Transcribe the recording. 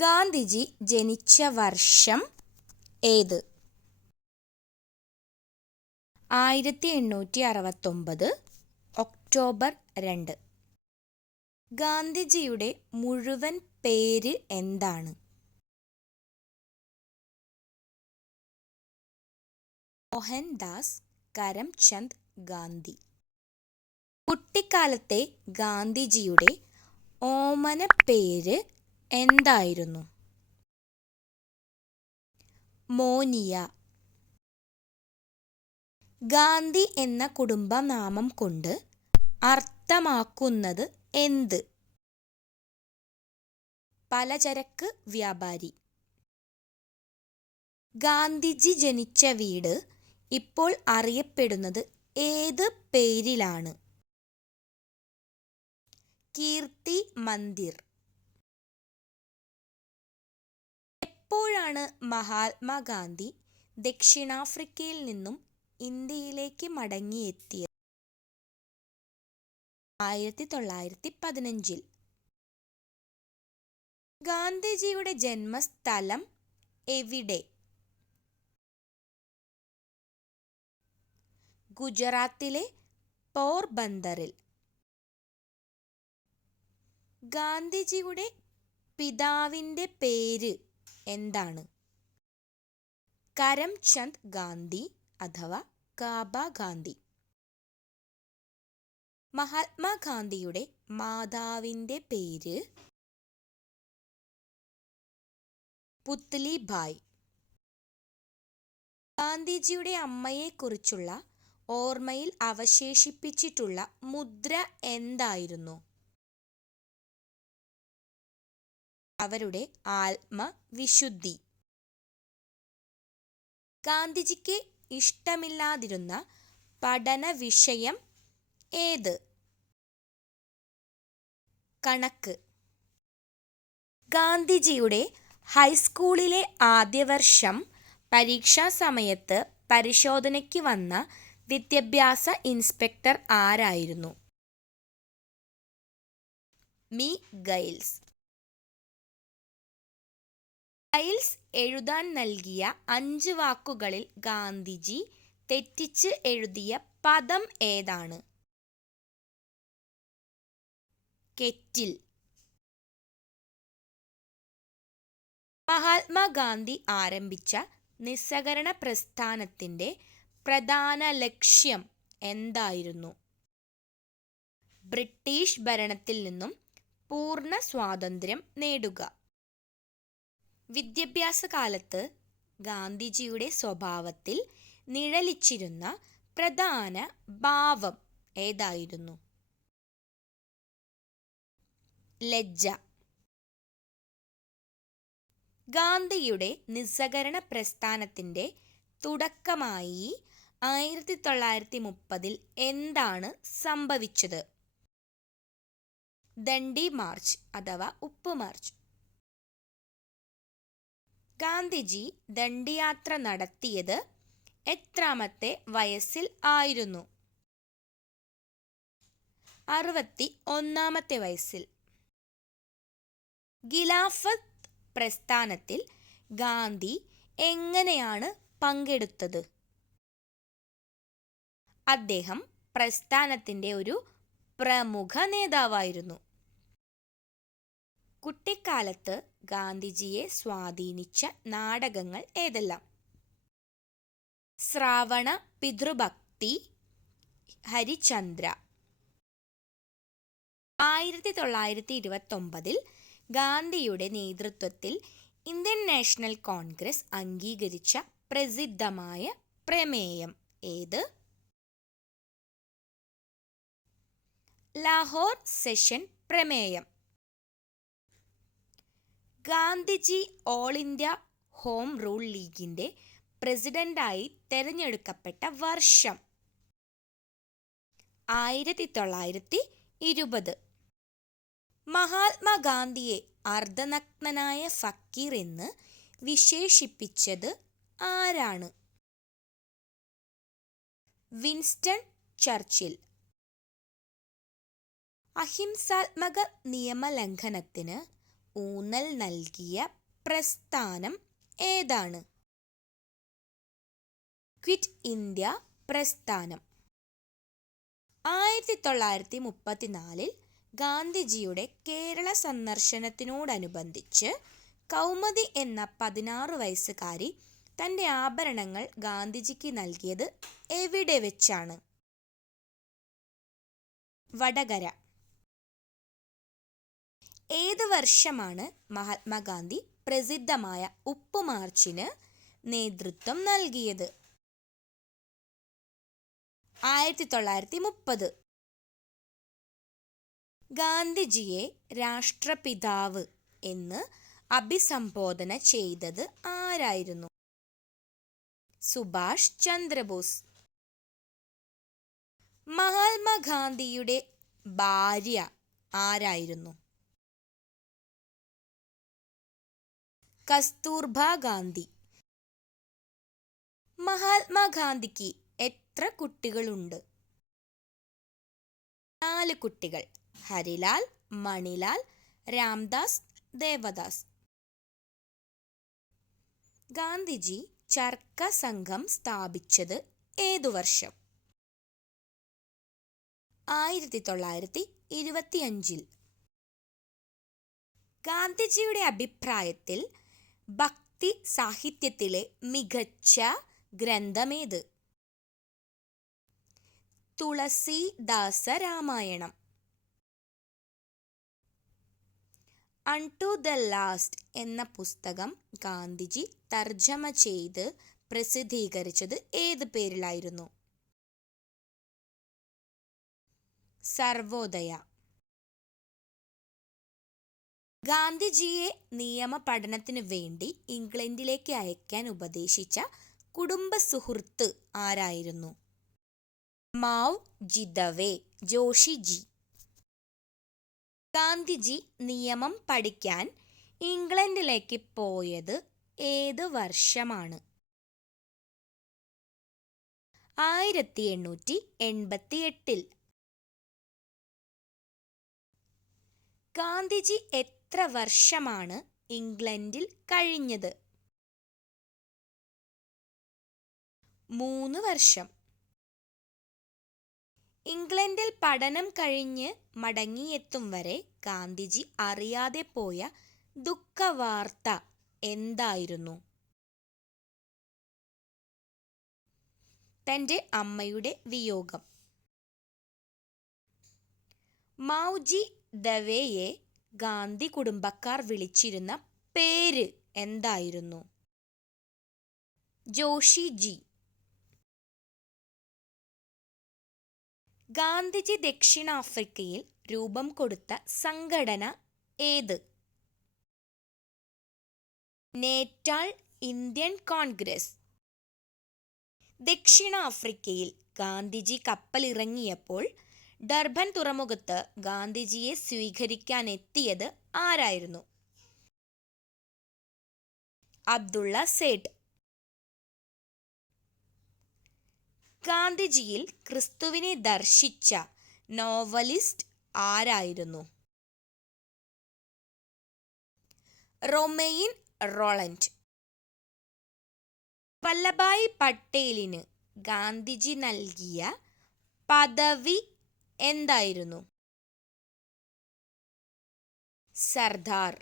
ഗാന്ധിജി ജനിച്ച വർഷം ഏത്? 1869 ഒക്ടോബർ 2. ഗാന്ധിജിയുടെ മുഴുവൻ പേര് എന്താണ്? മോഹൻദാസ് കരംചന്ദ് ഗാന്ധി. കുട്ടിക്കാലത്തെ ഗാന്ധിജിയുടെ ഓമനപ്പേര് എന്തായിരുന്നു? മോനിയ. ഗാന്ധി എന്ന കുടുംബനാമം കൊണ്ട് അർത്ഥമാക്കുന്നത് എന്ത്? പലചരക്ക് വ്യാപാരി. ഗാന്ധിജി ജനിച്ച വീട് ഇപ്പോൾ അറിയപ്പെടുന്നത് ഏത് പേരിലാണ്? കീർത്തി മന്ദിർ. എപ്പോഴാണ് മഹാത്മാഗാന്ധി ദക്ഷിണാഫ്രിക്കയിൽ നിന്നും ഇന്ത്യയിലേക്ക് മടങ്ങിയെത്തിയത്? 1915. ഗാന്ധിജിയുടെ ജന്മസ്ഥലം എവിടെ? ഗുജറാത്തിലെ പോർബന്തറിൽ. ഗാന്ധിജിയുടെ പിതാവിൻ്റെ പേര് എന്താണ്? കരംചന്ദ് ഗാന്ധി അഥവാ കാബ ഗാന്ധി. മഹാത്മാഗാന്ധിയുടെ മാതാവിൻ്റെ പേര് പുത്ലിബായ്. ഗാന്ധിജിയുടെ അമ്മയെക്കുറിച്ചുള്ള ഓർമ്മയിൽ അവശേഷിപ്പിച്ചിട്ടുള്ള മുദ്ര എന്തായിരുന്നു? അവരുടെ ആത്മവിശുദ്ധി. ഗാന്ധിജിക്ക് ഇഷ്ടമില്ലാതിരുന്ന പഠന വിഷയം ഏത്? കണക്ക്. ഗാന്ധിജിയുടെ ഹൈസ്കൂളിലെ ആദ്യവർഷം പരീക്ഷാ സമയത്ത് പരിശോധനയ്ക്ക് വന്ന വിദ്യാഭ്യാസ ഇൻസ്പെക്ടർ ആരായിരുന്നു? മി. ഗൈൽസ്. ഗൈൽസ് എഴുതാൻ നൽകിയ 5 വാക്കുകളിൽ ഗാന്ധിജി തെറ്റിച്ച് എഴുതിയ പദം ഏതാണ്? കെറ്റിൽ. മഹാത്മാഗാന്ധി ആരംഭിച്ച നിസ്സഹകരണ പ്രസ്ഥാനത്തിൻ്റെ പ്രധാന ലക്ഷ്യം എന്തായിരുന്നു? ബ്രിട്ടീഷ് ഭരണത്തിൽ നിന്നും പൂർണ്ണ സ്വാതന്ത്ര്യം നേടുക. വിദ്യാഭ്യാസ കാലത്ത് ഗാന്ധിജിയുടെ സ്വഭാവത്തിൽ നിഴലിച്ചിരുന്ന പ്രധാന ഭാവം ഏതായിരുന്നു? ലജ്ജ. ഗാന്ധിയുടെ നിസ്സഹകരണ പ്രസ്ഥാനത്തിൻ്റെ തുടക്കമായി 1930 എന്താണ് സംഭവിച്ചത്? ദണ്ഡി മാർച്ച് അഥവാ ഉപ്പ് മാർച്ച്. ഗാന്ധിജി ദണ്ഡിയാത്ര നടത്തിയത് എത്രാമത്തെ വയസ്സിൽ ആയിരുന്നു? 61 വയസ്സിൽ. ഖിലാഫത്ത് പ്രസ്ഥാനത്തിൽ ഗാന്ധി എങ്ങനെയാണ് പങ്കെടുത്തത്? അദ്ദേഹം പ്രസ്ഥാനത്തിൻ്റെ ഒരു പ്രമുഖ നേതാവായിരുന്നു. കുട്ടിക്കാലത്ത് ഗാന്ധിജിയെ സ്വാധീനിച്ച നാടകങ്ങൾ ഏതെല്ലാം? ശ്രാവണ പിതൃഭക്തി, ഹരിചന്ദ്ര. 1929 ഗാന്ധിയുടെ നേതൃത്വത്തിൽ ഇന്ത്യൻ നാഷണൽ കോൺഗ്രസ് അംഗീകരിച്ച പ്രസിദ്ധമായ പ്രമേയം ഏത്? ലാഹോർ സെഷൻ പ്രമേയം. Gandhiji all India home rule ലീഗിൻ്റെ പ്രസിഡന്റായി തെരഞ്ഞെടുക്കപ്പെട്ട വർഷം? 1920. മഹാത്മാഗാന്ധിയെ അർദ്ധനഗ്നനായ ഫക്കീർ എന്ന് വിശേഷിപ്പിച്ചത് ആരാണ്? Winston Churchill. അഹിംസാത്മക നിയമലംഘനത്തിന് ഊന്നൽ നൽകിയ പ്രസ്ഥാനം ഏതാണ്? ക്വിറ്റ് ഇന്ത്യ പ്രസ്ഥാനം. 1934 ഗാന്ധിജിയുടെ കേരള സന്ദർശനത്തിനോടനുബന്ധിച്ച് കൗമുദി എന്ന 16 വയസ്സുകാരി തൻ്റെ ആഭരണങ്ങൾ ഗാന്ധിജിക്ക് നൽകിയത് എവിടെ വെച്ചാണ്? വടകര. ഏത് വർഷമാണ് മഹാത്മാഗാന്ധി പ്രസിദ്ധമായ ഉപ്പു മാർച്ചിന് നേതൃത്വം നൽകിയത്? 1930. ഗാന്ധിജിയെ രാഷ്ട്രപിതാവ് എന്ന് അഭിസംബോധന ചെയ്തത് ആരായിരുന്നു? സുഭാഷ് ചന്ദ്രബോസ്. മഹാത്മാഗാന്ധിയുടെ ഭാര്യ ആരായിരുന്നു? കസ്തൂർബ ഗാന്ധി. മഹാത്മാഗാന്ധിക്ക് എത്ര കുട്ടികളുണ്ട്? 4 കുട്ടികൾ. ഹരിലാൽ, മണിലാൽ, രാംദാസ്, ദേവദാസ്. ഗാന്ധിജി ചർക്ക സംഘം സ്ഥാപിച്ചത് ഏതു വർഷം? 1925. ഗാന്ധിജിയുടെ അഭിപ്രായത്തിൽ ഭക്തി സാഹിത്യത്തിലെ മികച്ച ഗ്രന്ഥമേത്? Tulsidas Ramayanam. Unto the last എന്ന പുസ്തകം ഗാന്ധിജി തർജ്ജമ ചെയ്ത് പ്രസിദ്ധീകരിച്ചത് ഏത് പേരിലായിരുന്നു? സർവോദയ. ഗാന്ധിജിയെ നിയമ പഠനത്തിനു വേണ്ടി ഇംഗ്ലണ്ടിലേക്ക് അയക്കാൻ ഉപദേശിച്ച കുടുംബ സുഹൃത്ത് ആരായിരുന്നു? മാവ് ജിദവേ ജോഷിജി. ഗാന്ധിജി നിയമം പഠിക്കാൻ ഇംഗ്ലണ്ടിലേക്ക് പോയത് ഏത് വർഷമാണ്? 1888. ഗാന്ധിജി എത്ര വർഷമാണ് ഇംഗ്ലണ്ടിൽ കഴിഞ്ഞത്? 3 വർഷം. ഇംഗ്ലണ്ടിൽ പഠനം കഴിഞ്ഞ് മടങ്ങിയെത്തും വരെ ഗാന്ധിജി അറിയാതെ പോയ ദുഃഖവാർത്ത എന്തായിരുന്നു? തൻ്റെ അമ്മയുടെ വിയോഗം. മൗജി ദവേയെ ഗാന്ധി കുടുംബക്കാർ വിളിച്ചിരുന്ന പേര് എന്തായിരുന്നു? ജോഷിജി. ഗാന്ധിജി ദക്ഷിണാഫ്രിക്കയിൽ രൂപം കൊടുത്ത സംഘടന ഏത്? Natal Indian Congress. ദക്ഷിണാഫ്രിക്കയിൽ ഗാന്ധിജി കപ്പലിറങ്ങിയപ്പോൾ ഡർബൻ തുറമുഖത്ത് ഗാന്ധിജിയെ സ്വീകരിക്കാനെത്തിയത് ആരായിരുന്നു? അബ്ദുള്ള സേഠ്. ഗാന്ധിജിയിൽ ക്രിസ്തുവിനെ ദർശിച്ച നോവലിസ്റ്റ് ആരായിരുന്നു? റൊമെയിൻ റോളണ്ട്. വല്ലഭായ് പട്ടേലിന് ഗാന്ധിജി നൽകിയ പദവി എന്തായിരുന്നു? സർദാർ.